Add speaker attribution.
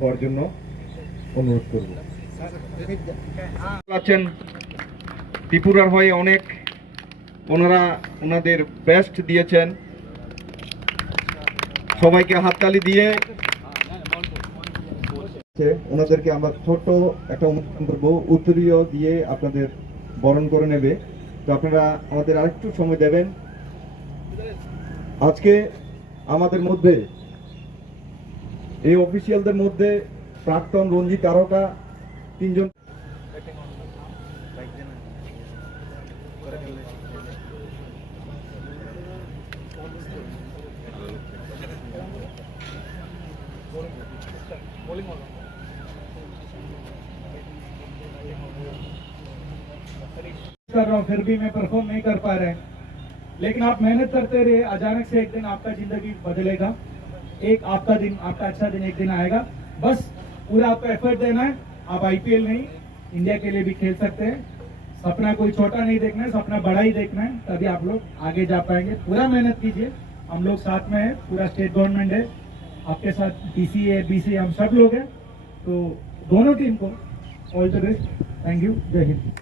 Speaker 1: হওয়ার জন্য অনুরোধ করব। আছেন ত্রিপুরার হয়ে অনেক। ওনারা ওনাদের বেস্ট দিয়েছেন। সবাইকে হাততালি দিয়ে ওনাদেরকে আমরা ছোট একটা অনুষ্ঠান করব, উত্তরীয় দিয়ে আপনাদের বরণ করে নেবে। তো আপনারা আমাদের আরেকটু সময় দেবেন। আজকে আমাদের মধ্যে এই অফিসিয়ালদের মধ্যে প্রাক্তন রঞ্জিত তারকা তিনজন
Speaker 2: कर रहा हूँ फिर भी मैं परफॉर्म नहीं कर पा रहे हैं लेकिन आप मेहनत करते रहे अचानक से एक दिन आपका ज़िंदगी बदलेगा। एक आपका दिन, आपका अच्छा दिन एक दिन आएगा। बस पूरा आपको एफर्ट देना है। आप आईपीएल नहीं इंडिया के लिए भी खेल सकते हैं। सपना कोई छोटा नहीं देखना है, सपना बड़ा ही देखना है, तभी आप लोग आगे जा पाएँगे। पूरा मेहनत कीजिए। हम लोग साथ में है, पूरा स्टेट गवर्नमेंट है। आपके साथ डीसी है बीसी हम सब लोग हैं। तो दोनों टीम को all the best thank you जय हिंद